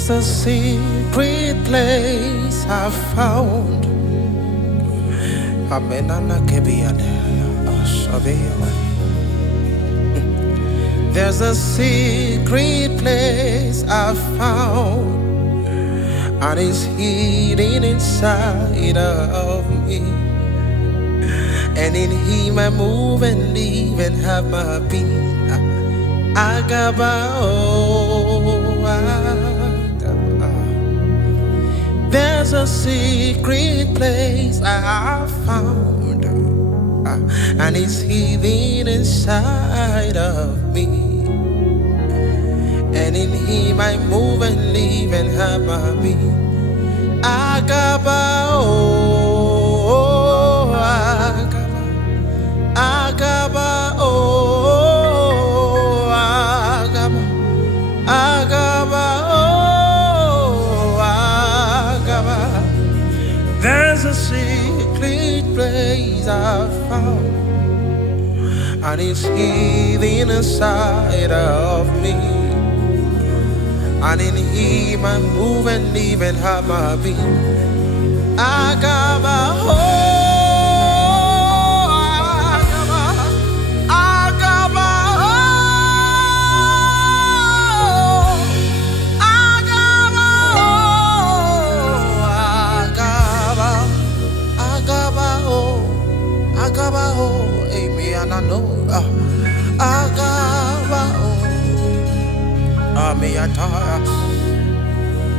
There's a secret place I found. There's a secret place I found, and it's hidden inside of me. And in Him I move and live and have my being. There's a secret place I found, and it's hidden inside of me. And in Him I move and live and have my being. There's a secret place I found, and it's hidden inside of me. And in Him I move and live and have my being.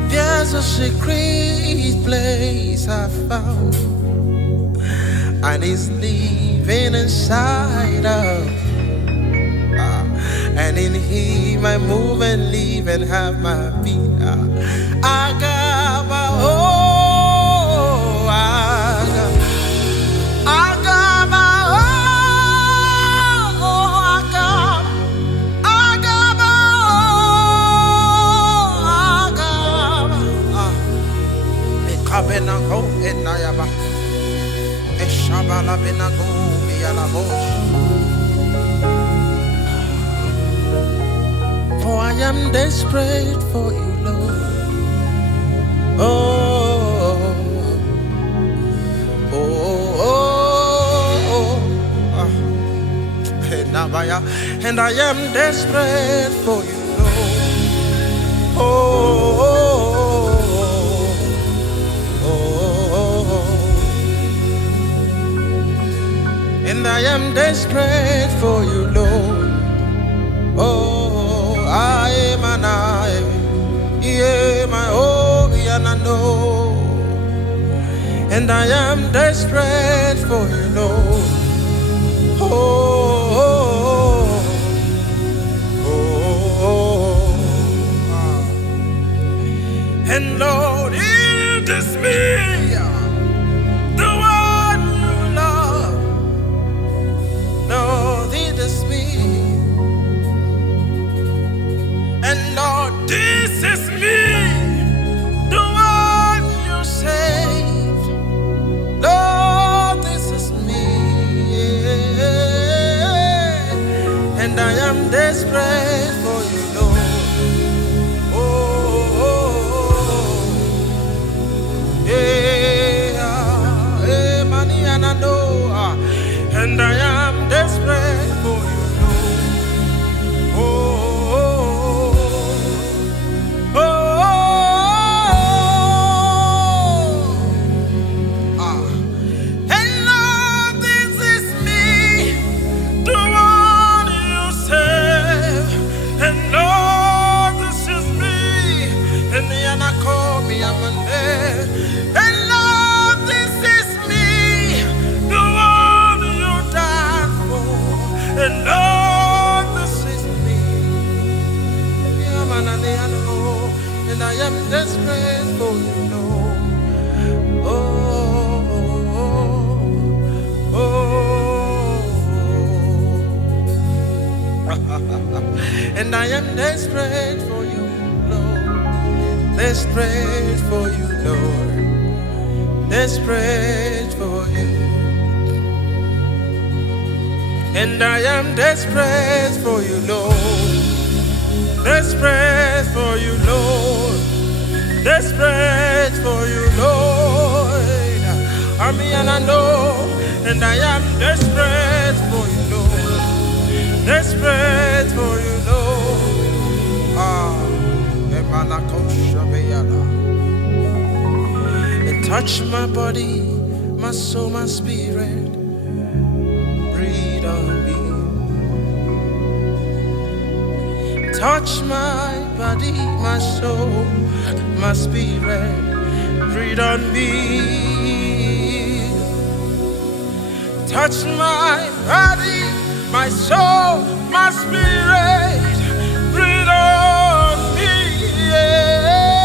There's a secret place I found, and it's living inside of. And in Him I move and live and have my being. For I am desperate for you, Lord. And I am desperate for you, Lord. And I am desperate for you, Lord. I am an and I am desperate for you, Lord. And Lord, it is me, the one you love. Lord, it is me. And Lord, this is me, the one you saved. Lord, this is me. And I am desperate for you, Lord. And I am desperate for you, And Lord, this is me, the one you save. And Lord, this is me, and the Anna call me Emmanuel. And Lord, this is me, the one you died for. And Lord, this is me, and I am desperate for you, Lord. And I am desperate for you, Lord. Desperate for you, Lord. Desperate for you. And I am desperate for you, Lord. Desperate for you, Lord. desperate for you, Lord. I mean, and I know, and I am desperate for you, Lord. Desperate for you, Lord. And touch my body, my soul, my spirit. Breathe on me. Touch my body, my soul, my spirit. Breathe on me. Touch my body, my soul, my spirit. Breathe on me. Yeah.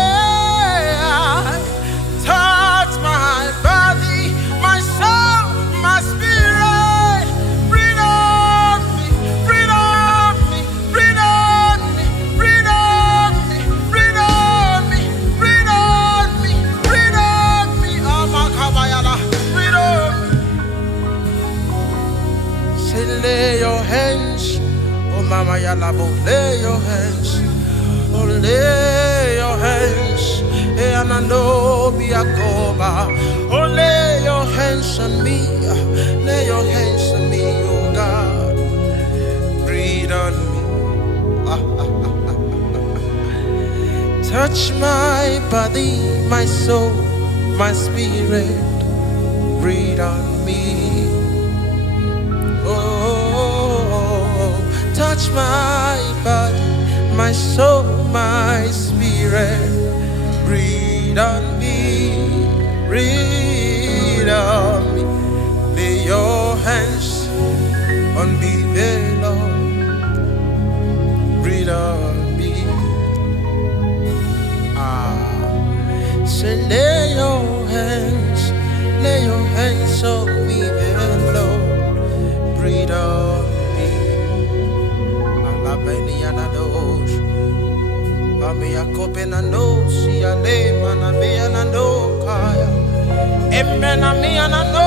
Touch my body, my soul, my spirit. Breathe on me. Breathe on me. Breathe on me. Breathe on me. Breathe on me. Breathe on me. Breathe on me. Amakabayala. Breathe on me. Say, lay your hands. Oh, Mama Yalabo, lay your hands. Oh, lay your hands. And I know be a cover. Oh, lay your hands on me. Lay your hands on me, oh God. Breathe on me. Touch my body, my soul, my spirit. Breathe on me. Oh, touch my body, my soul, my spirit. Breathe on me, breathe on me. Lay your hands on me, dear Lord. Breathe on me. Say, lay your hands on me, dear Lord. Breathe on me. Amia kopena no si ale mana vea na no kaya emena mia na no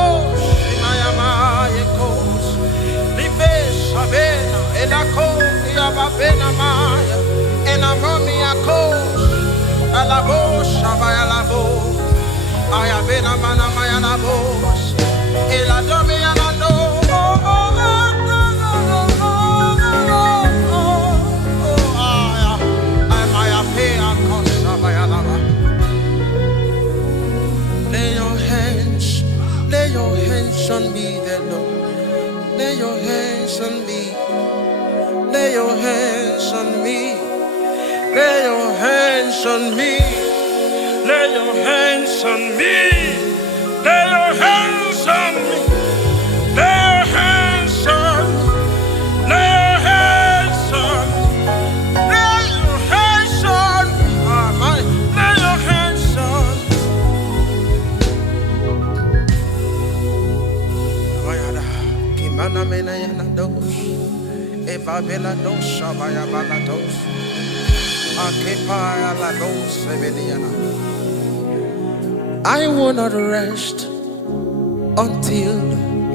maya maya kos libe sabena elako ya babena maya ena mami akos alabo shabaya labo aya bena mana maya labo ela domi na no Lay your hands on me, dear Lord. Lay your hands on me. Lay your hands on me. Lay your hands on me. Lay your hands on me. Lay your hands on me. Lay your hands on me. Lay your hands on me. Lay your hands on me. Lay your hands on me. Kimana mena yana dos. Eva bela dos shabaya bala dos. Akepaya la dos sebeliana. I will not rest until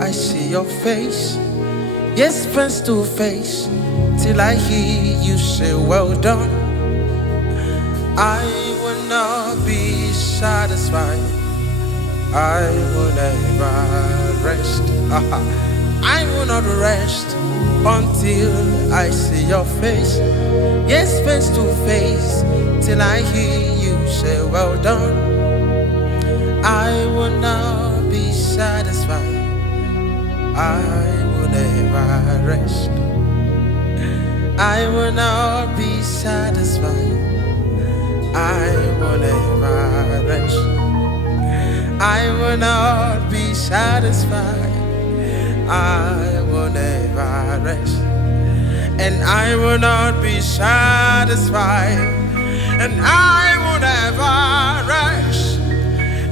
I see your face. Yes, face to face, till I hear you say, well done. I will not be satisfied. I will never rest. I will not rest until I see your face. Yes, face to face, till I hear you say, well done. I will not be satisfied. I will never rest. I will not be satisfied. I will never rest. I will not be satisfied. I will never rest. And I will not be satisfied. And I will never rest.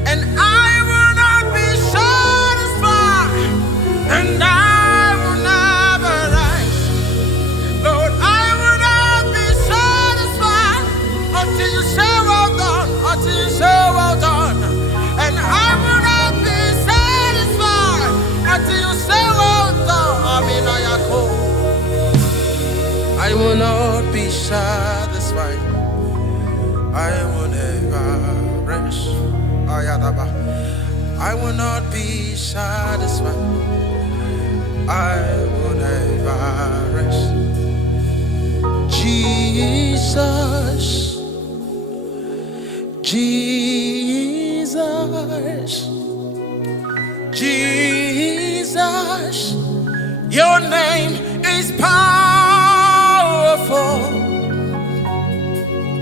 And I will not be satisfied. And I will never rest. Lord, I will not be satisfied until you say well done. Until you say well done. And I will not be satisfied until you say well done. I will not be satisfied. I will never I will not be satisfied. I will never rest. Jesus, Jesus, Jesus, your name is powerful.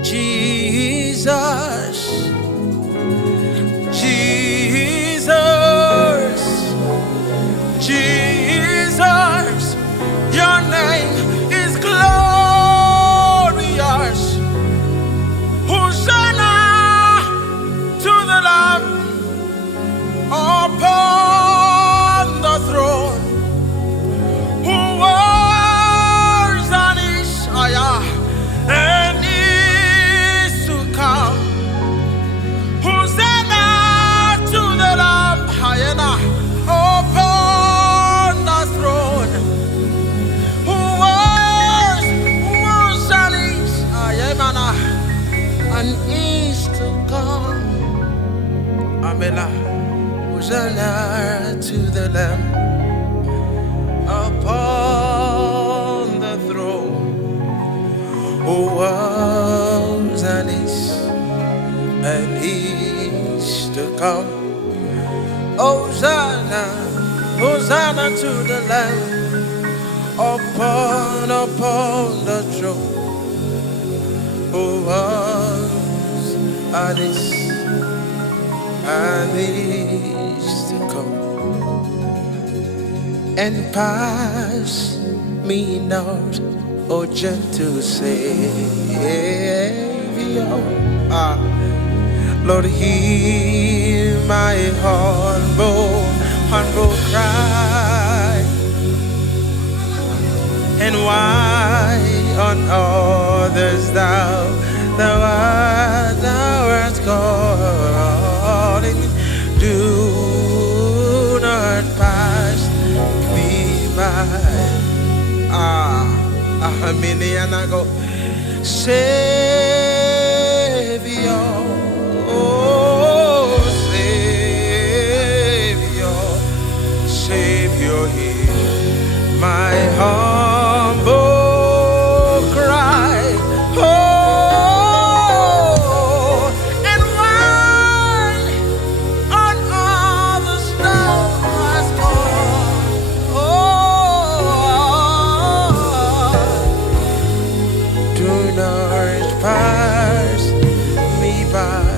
Jesus, Jesus, Jesus, your name is glorious. Hosanna to the Lamb upon the throne, who was and is and is to come. Hosanna to the Lamb upon the throne, who was and is and is to come. Amela. Hosanna to the Lamb upon the throne, who was and is to come. Hosanna, Hosanna to the Lamb upon the throne, who was and is to come. And pass me not, O gentle Savior. Lord, hear my humble cry. And why on others thou art calling? Do not pass me by. And I go, Savior, oh Savior, Savior, hear my humble cry. Oh, and why on others thou hast gone? Oh, do not pass me by.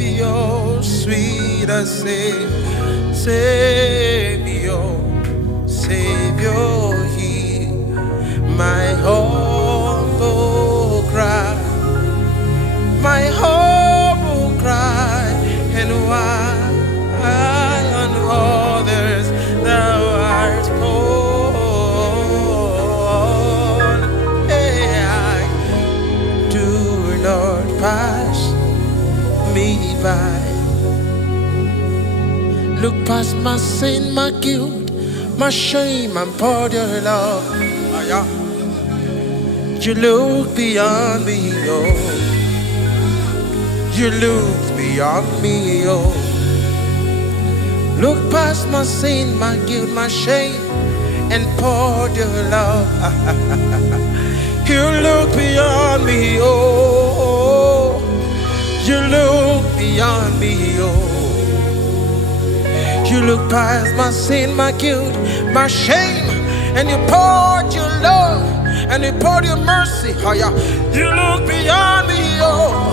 Savior, sweet Savior, Savior, hear my humble cry, my humble cry. And why on others thou art called? Do not pass me by. Look past my sin, my guilt, my shame, and pour your love. You look beyond me, oh. You look beyond me, oh. Look past my sin, my guilt, my shame, and pour your love. You look beyond me, oh. You look beyond me, oh. You look past my sin, my guilt, my shame, and you poured your love, and you poured your mercy. Oh, yeah. You look beyond me, oh.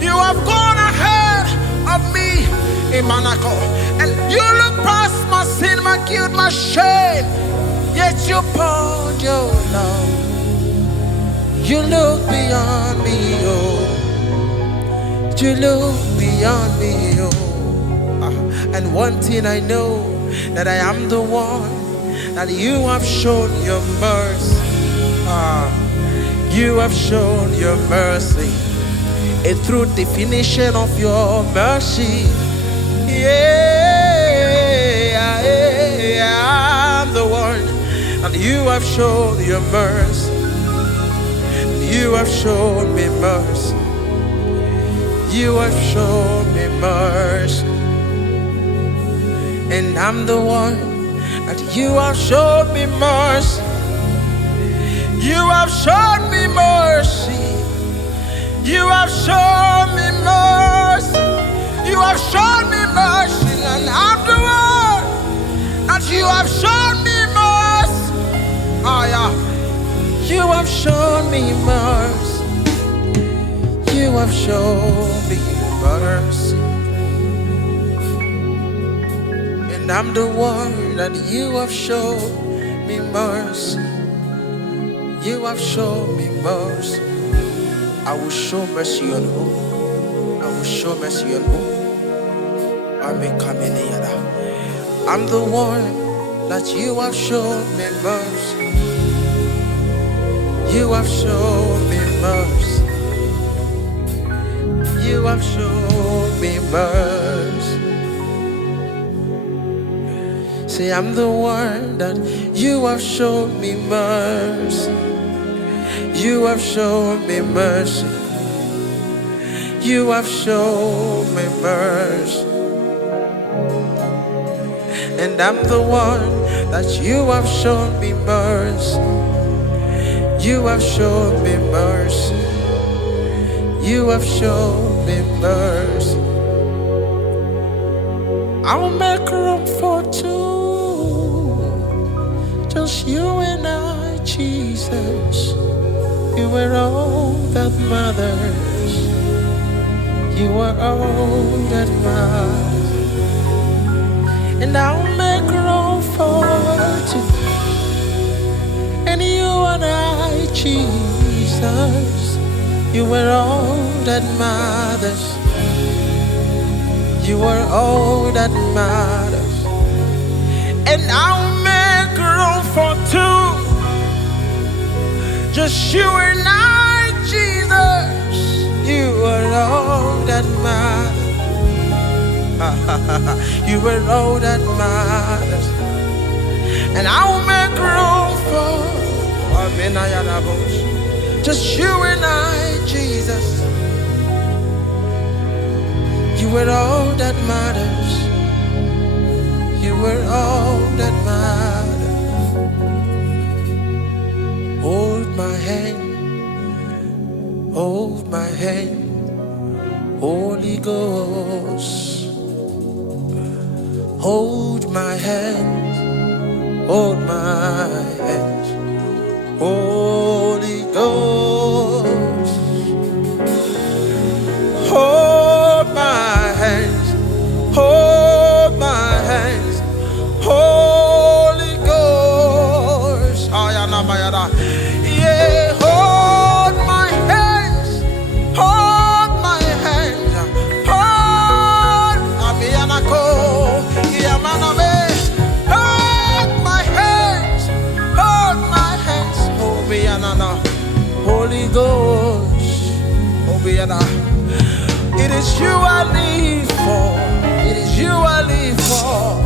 You have gone ahead of me, Emmanuel, and you look past my sin, my guilt, my shame, yet you poured your love. You look beyond me, oh. You look beyond me, oh. And one thing I know, that I am the one that you have shown your mercy. You have shown your mercy, a true definition of your mercy. Yeah, I'm the one, and you have shown your mercy. have shown me mercy. You have shown me mercy. And I'm the one that you have shown me mercy. You have shown me mercy. You have shown me mercy. You have shown me mercy. And I'm the one that you have shown me mercy. Oh yeah. You have shown me mercy. You have shown me mercy. And I'm the one that you have shown me mercy. You have shown me mercy. I will show mercy on who? I will show mercy on who? I may come in here. I'm the one that you have shown me mercy. You have shown me mercy. You have shown me mercy. Say, I'm the one that you have shown me mercy. You have shown me mercy. You have shown me mercy. And I'm the one that you have shown me mercy. You have shown me mercy. You have shown me mercy. I'll make room for two. Just you and I, Jesus. You were all that matters. You are all that matters. And I'll make room for two. And you and I, Jesus. You were all that matters. You are all that matters. And I'll make room for two. Just you and I, Jesus. You are all that matters. You are all that matters. And I'll make room for just you and I, Jesus. You were all that matters. You were all that matters. Hold my hand. Hold my hand. Holy Ghost. Hold my hand. Hold my hand. Holy Ghost, hold my hands, hold my hands, Holy Ghost, yeah, hold my hands, hold my hands, hold Holy Ghost, it is you I live for. It is you I live for.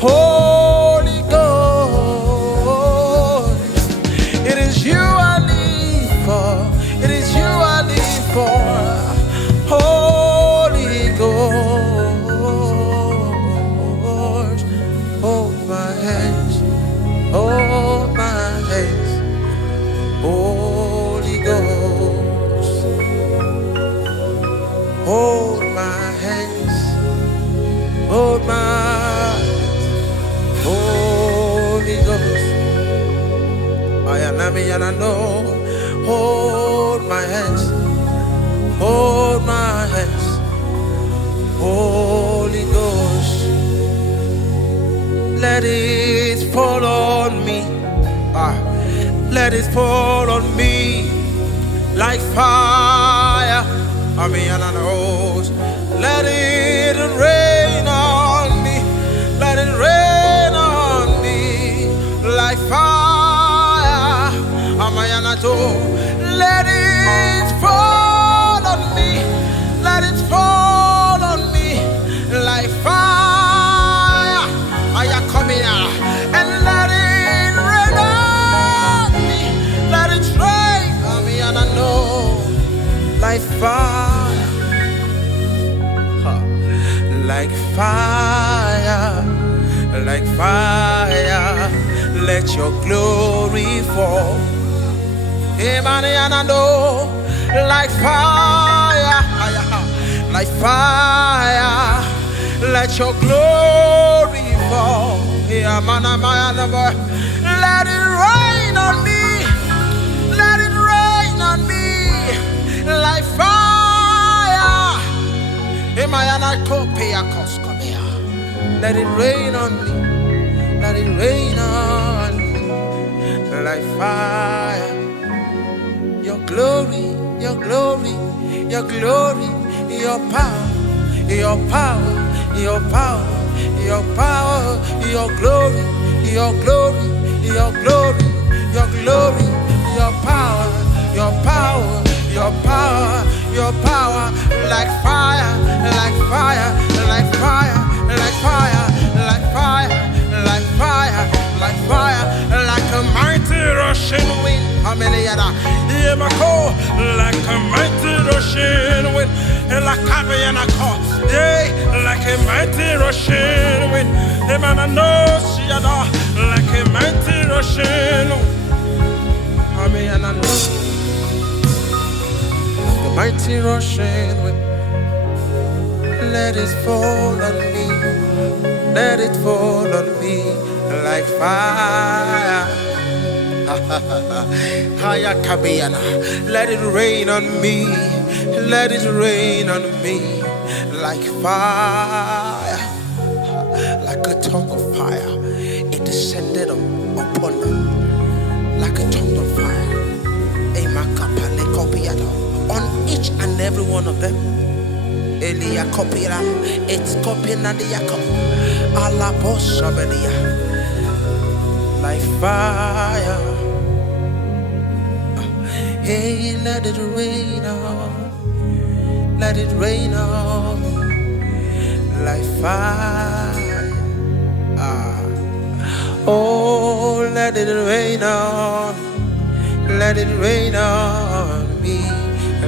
Holy Ghost, it is you I live for. It is you I live for. Holy Ghost, hold my hands, hold my hands. Holy Ghost, hold my hands, hold my hands. Holy Ghost, I am and I know. Hold my hands, hold my hands. Holy Ghost, let it fall on me. Let it fall on me like fire. And I know. Let it rain on me. Let it rain on me like fire. And I know. Let it fall on me. Let it fall on me like fire. I am coming out and let it rain on me. Let it rain. I know. like fire, like fire, like fire. Let your glory fall. Emmanuel, like fire, like fire. Let your glory fall. Let it rain on me. Let it rain on me like fire. Let it rain on me. Let it rain on me like fire. Your glory, your glory, your glory, your power, your power, your power, your power, your glory, your glory, your glory, your glory, your power, your power, your power, your power, like fire, like fire, like fire, like fire, like fire, like fire, like fire, like a mighty rushing wind. Ameliada, like a mighty rushing wind, like a like a mighty rushing wind. Like a mighty rushing wind. The mighty rushing wind. Let it fall on me. Let it fall on me like fire. Let it rain on me. Let it rain on me like fire. Like a tongue of fire. It descended upon them. Like a tongue of fire. On each and every one of them. It's copying and the like fire. Hey, let it rain on. Let it rain on like fire. Oh, let it rain on. Let it rain on me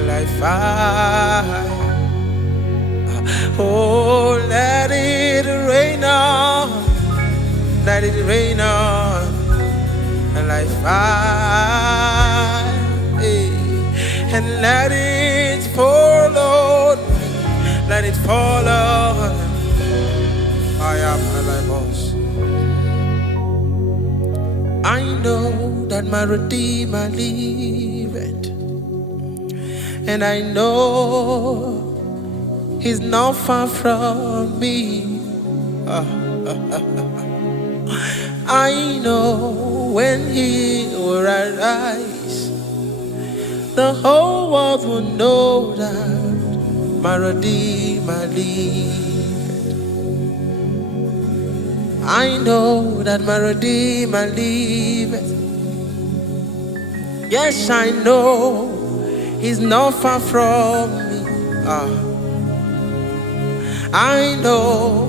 like fire. Oh, let it rain on. Let it rain on like fire. Hey. And let it fall on me. Let it fall on me. I am my boss. I know that my Redeemer liveth, and I know He's not far from me. I know when He will arise, the whole world will know that my Redeemer liveth. I know that my Redeemer liveth. Yes, I know He's not far from me. I know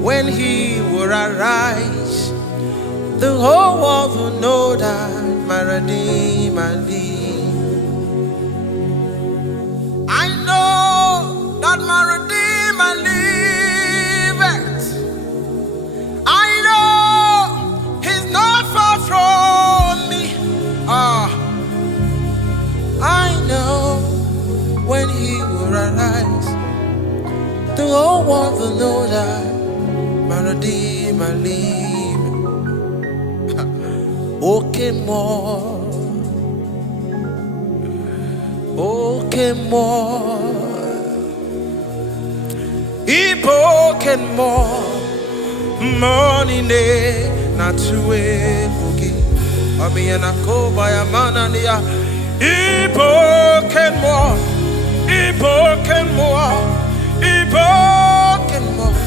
when He will arise, the whole world will know that my Redeemer lives. I know that my Redeemer liveth. I know He's not far from me. I know when He will arise, the whole world will know that my Redeemer lives. Okay, more. Okay, more. Ipoken more. Money ne na tuwe bugi. Ami anako baya manania. Ipoken more. Ipoken more. Ipoken more.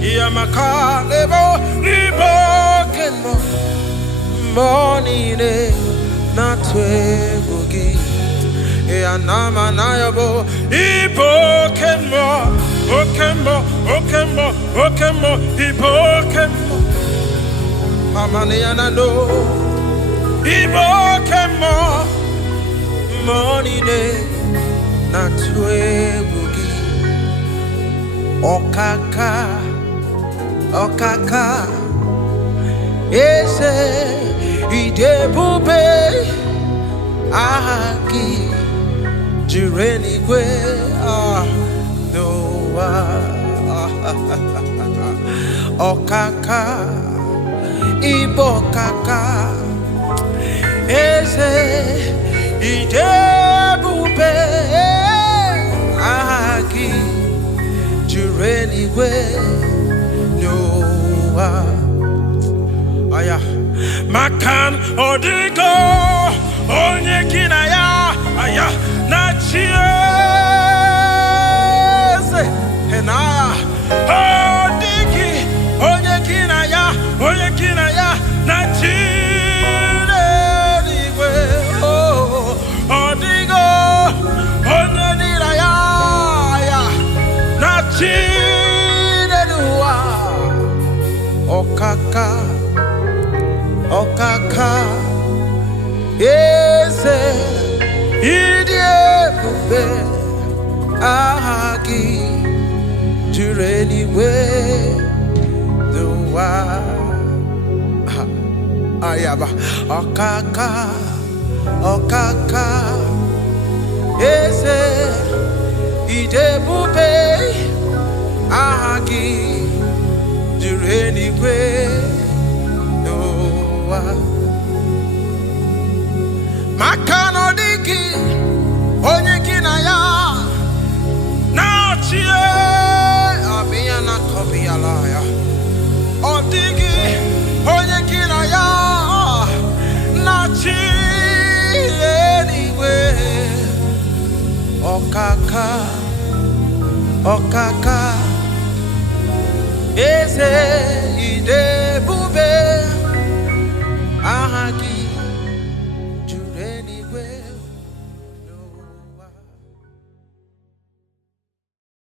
Yamaka lebo. Ipoken more. Money ne na tuwe bugi. Anama na yabo. Ipoken more. Okemo, okemo, okemo, ibokemo. Amani anano, ibokemo. Money ne Natwebugi Okaka Okaka Ese Idebube Ahaki Jirenigwe Noah Okaka Ibokaka Ese Idebube Ahaki Jirenigwe Noah Aya Makan Odigo Onye Kinaya Aya Nachiese Hena Odiki Onye Kinaya Nachine Digwe Oh Odigo Onye Niraya Nachine Dua Okaka Okaka Ese Idiebube Ahagi Jureniwe Dua Ayaba Okaka Okaka Ese Idiebube Ahagi Jureniwe Dua Makano diki onye kinaya na chie abia na kobi alaya odigi onye kinaya na chie anyway okaka eze ide